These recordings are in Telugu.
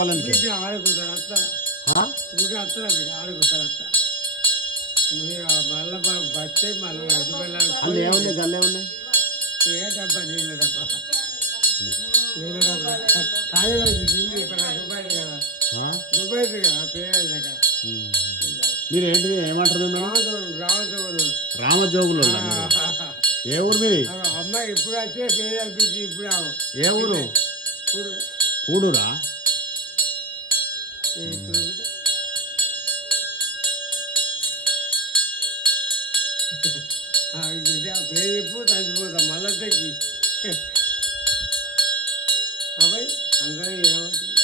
పొలానికి ఆడుకుంటారు అత్త ఊరికి అత్తరా బిడ్డ ఆడుకుంటారు అత్త మళ్ళీ బస్తే మళ్ళీ నది వెళ్ళాలి. అన్నీ ఏమున్నాయి గల్లే ఉన్నాయి ఏ డబ్బా నీళ్ళ డబ్బా నీళ్ళ డబ్బా తాగిన ఇప్పుడు దుబాయ్ కదా దుబాయ్ కదా పేరు దగ్గర మీరు ఏంటిది ఏమంటారు రామజోగులు ఏ ఊరు మీది అమ్మాయి ఇప్పుడు వచ్చే పేరు అనిపించి ఇప్పుడు ఏ ఊరు పూడూరా పేరు చెప్పు తగ్గిపోతాం మళ్ళీ తగ్గి అబ్బాయి అందరూ ఏమంటుంది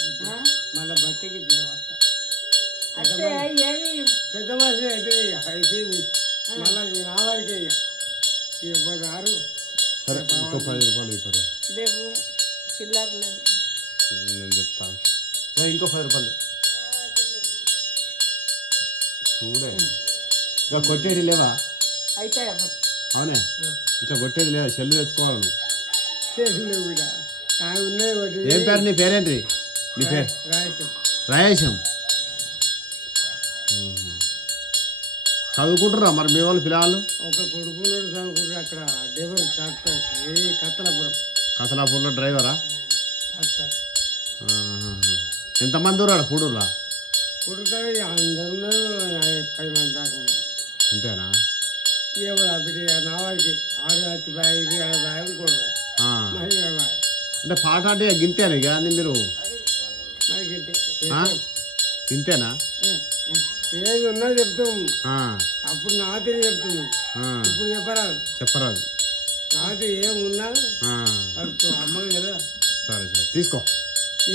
మళ్ళీ బట్టకి తినవస్తా పెద్ద మనిషి అయిపోయింది మళ్ళీ నా వరకే ఇక రారు. సరే ఇంకో 10 రూపాయలు ఇవ్వరు లేవు చిల్లర లేవు నేను చెప్తాను ఇంకో 10 రూపాయలు చూడే ఇంకా కొట్టేది లేవా అయితే అవునే ఇట్లా కొట్టేది లేదా సెల్లు తెచ్చుకోవాలి లేవు ఉన్నాయి. ఏం పేరు నీ పేరేంటి నీ పేరు రాయేశం చదువుకుంటారా మరి మీ వాళ్ళు పిల్లలు ఒక కొడుకున్నాడు చదువుకుంటారు అక్కడ డెవర్ డాక్టర్ కతలాపూర్లో డ్రైవరా డాక్టర్ ఎంతమంది ఉన్నారు పూడూరులా కొడుకు అందరు ఉన్నారు 10 మంది దాకా అంతేనా బిడ్డ నా వారికి 6 వచ్చి బాయ్ 20 బాయ్ ఇంకోటి మరి 20 బాయ్ అంటే పాట అంటే గింతేనా ఇక అది మీరు మరి గింతేనా ఏది ఉన్నా చెప్తాం అప్పుడు నాతో చెప్తున్నాం ఇప్పుడు చెప్పరాదు నాతో ఏమున్నా అమ్మకి కదా సరే సరే తీసుకో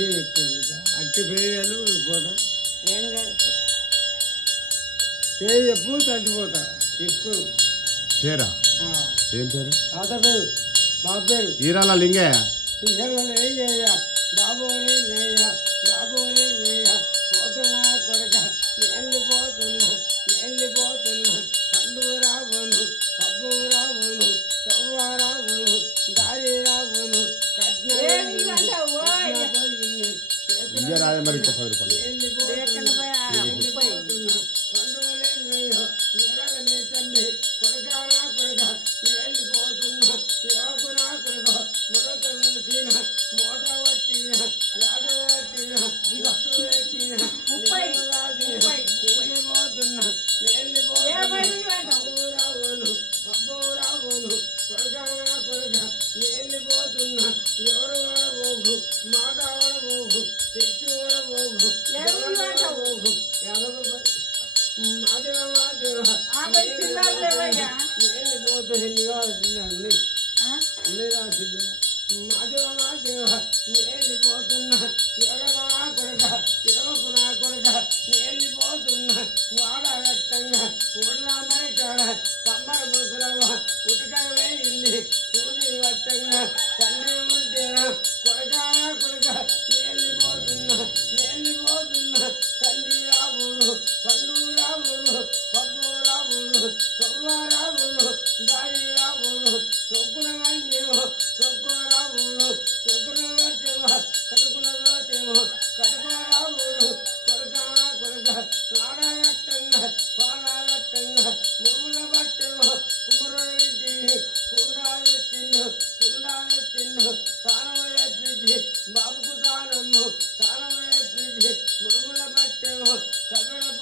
ఏం చెప్తాం బిడ్డ అట్టి పేరు పోతాం ఏం కాదు పేరు చెప్పు తగ్గిపోతా తీసుకో పేరా ఏం పేరు తాత పేరు బాబు పేరు ఈరాల లింగయ్య ఏం చేయ బాబు అని నేయ బాబు అని నేయ పోతున్నా కొడక వెళ్ళిపోతున్నా పండు రావును పబ్బు రావును తవ్వ రావును దారి రావును రాదే మరి ఇంకో 10 రూపాయలు వెళ్ళిపోతున్నా పండుగలే నేయో నిరలనే తండ్రి కొడకానా కొడక వెళ్ళిపోతున్నా యువకునా కొడక మురక వచ్చిన మోట వచ్చిన రాడు వచ్చిన వస్తు వచ్చిన వెళ్ళిపోతున్నా రావును పబ్బు రావును కొడకానా కొడక వెళ్ళిపోతున్నా ఎవరు వాడబోగు మాట వాడబోగు తెచ్చు వాడబోగు పోగు మాదేవ వెళ్ళిపోతే ఎన్ని కావాలి చిల్లర మాదేవ వెళ్ళిపోతున్నా ఎవరనా కొడక ఇరవకునా కొడక వెళ్ళిపోతున్నా వాడగట్టంగా ఊళ్ళా మరికాడ కమ్మర ముసలవ ఉటికాయ వేయింది సూది వట్టంగా తండ్రి ఉంటేనా కొడకానా కొడక వెళ్ళిపోతున్నా కంది రావుడు పండు రావుడు పబ్బు రావుడు తొవ్వ రావుడు దారి